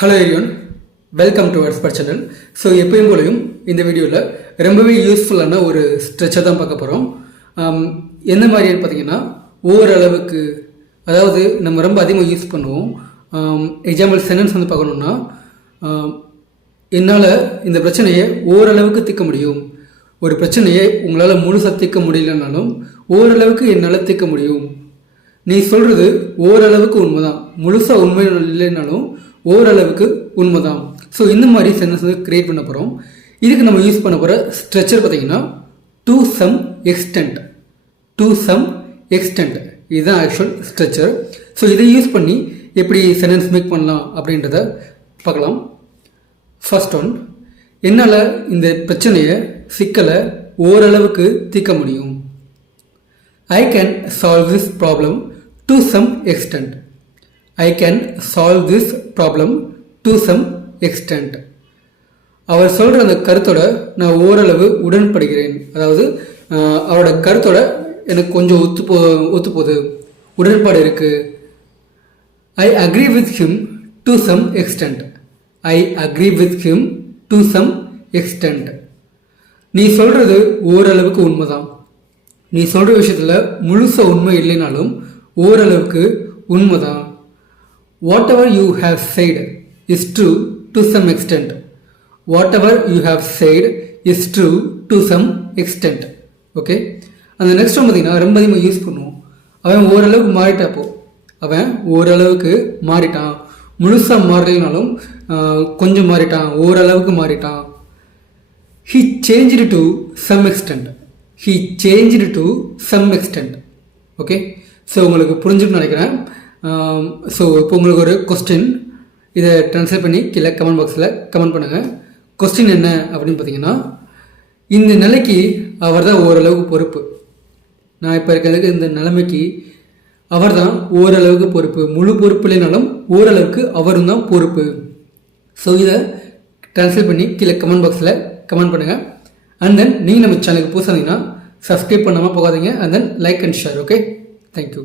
Hello everyone, welcome to expert channel. So எப்பயும் போலையும் இந்த வீடியோவில் ரொம்பவே யூஸ்ஃபுல்லான ஒரு ஸ்ட்ரெச்சை தான் பார்க்க போகிறோம். எந்த மாதிரின்னு பார்த்தீங்கன்னா, ஓரளவுக்கு, அதாவது நம்ம ரொம்ப அதிகமாக யூஸ் பண்ணுவோம். எக்ஸாம்பிள் சென்டென்ஸ் வந்து பார்க்கணுன்னா, என்னால் இந்த பிரச்சனையை ஓரளவுக்கு தீர்க்க முடியும். ஒரு பிரச்சனையை உங்களால் முழுசாக தீர்க்க முடியலனாலும் ஓரளவுக்கு என்னால் தீர்க்க முடியும். நீ சொல்கிறது ஓரளவுக்கு உண்மைதான், முழுசாக உண்மை இல்லைனாலும் ஓரளவுக்கு உண்மைதான். ஸோ இந்த மாதிரி சென்டென்ஸ் வந்து கிரியேட் பண்ண போகிறோம். இதுக்கு நம்ம யூஸ் பண்ண போகிற ஸ்ட்ரக்சர் பார்த்தீங்கன்னா to some extent. To some extent இதுதான் ஆக்சுவல் ஸ்ட்ரக்சர். ஸோ இதை யூஸ் பண்ணி எப்படி சென்டென்ஸ் மேக் பண்ணலாம் அப்படின்றத பார்க்கலாம். ஃபர்ஸ்ட் ஒன், என்னால் இந்த பிரச்சனையை, சிக்கலை ஓரளவுக்கு தீர்க்க முடியும். I can solve this problem to some extent. I can solve this problem to some extent. அவர் சொல்கிற அந்த கருத்தோட நான் ஓரளவு உடன்படுகிறேன். அதாவது அவரோட கருத்தோட எனக்கு கொஞ்சம் ஒத்து போகுது, உடன்பாடு இருக்குது. I agree with him to some extent. I agree with him to some extent. நீ சொல்கிறது ஓரளவுக்கு உண்மைதான். நீ சொல்கிற விஷயத்தில் முழுசாக உண்மை இல்லைனாலும் ஓரளவுக்கு உண்மைதான். Whatever you have said is true to some extent. Whatever you have said is true to some extent. Okay, அந்த நெக்ஸ்ட் ஒன் பார்த்தீங்கன்னா ரொம்ப அதிகமாக யூஸ் பண்ணுவோம். அவன் ஓரளவுக்கு மாறிட்டாப்போ, அவன் ஓரளவுக்கு மாறிட்டான். முழுசாக மாறலைனாலும் கொஞ்சம் மாறிட்டான், ஓரளவுக்கு மாறிட்டான். He changed to some extent. He changed to some extent. Okay, so உங்களுக்கு புரிஞ்சுன்னு நினைக்கிறேன். ஸோ இப்போ உங்களுக்கு ஒரு கொஸ்டின், இதை ட்ரான்ஸ்லேட் பண்ணி கீழே கமெண்ட் பாக்ஸில் கமெண்ட் பண்ணுங்கள். கொஸ்டின் என்ன அப்படின்னு பார்த்தீங்கன்னா, இந்த நிலைக்கு அவர் தான் ஓரளவுக்கு பொறுப்பு. நான் இப்போ இருக்கிறதுக்கு இந்த நிலைமைக்கு அவர் தான் ஓரளவுக்கு பொறுப்பு. முழு பொறுப்பு இல்லைனாலும் ஓரளவுக்கு அவரும் தான் பொறுப்பு. ஸோ இதை ட்ரான்ஸ்லேட் பண்ணி கீழே கமெண்ட் பாக்ஸில் கமெண்ட் பண்ணுங்கள். அண்ட் தென் நீங்கள் நம்ம சேனலுக்கு புதுசாக இருந்தீங்கன்னா சப்ஸ்கிரைப் பண்ணாமல் போகாதீங்க. And then like and share. Okay, thank you.